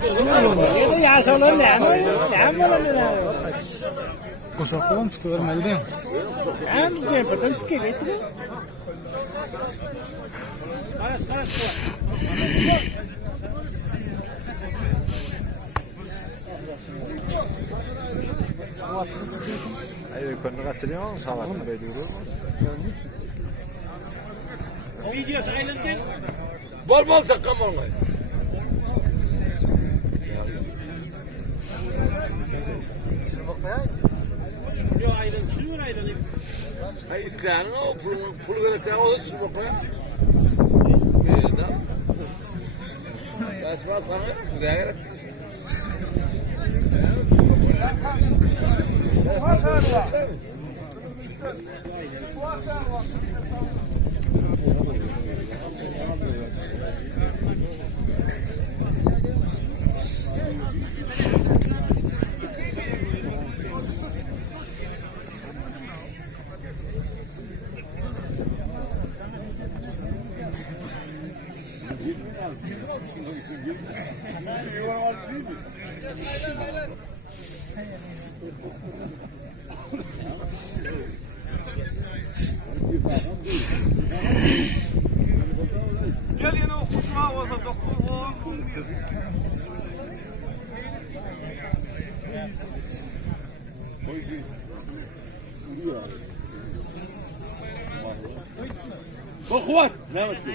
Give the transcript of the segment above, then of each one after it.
Ya salon ne? Ya malan Ko'rsatib tutavermaydi. Ham jemperdan keladi. Ay, cuando gaselion salam veriyorum. Video sayılır. Bol sakkan olmayın. Yok ayrılın. Şunu ayrılın. Ay isteyen o pul gereken o da şunu koyar. Böyle de. Başma sana güzel gerek. Gel yine o kusma olsa dokuz. Bol kuvat. Ne yaptın?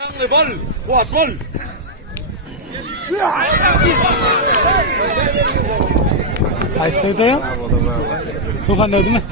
Yanlı bol. Kuvat bol. Qaysida ham? Suv qanday edimi?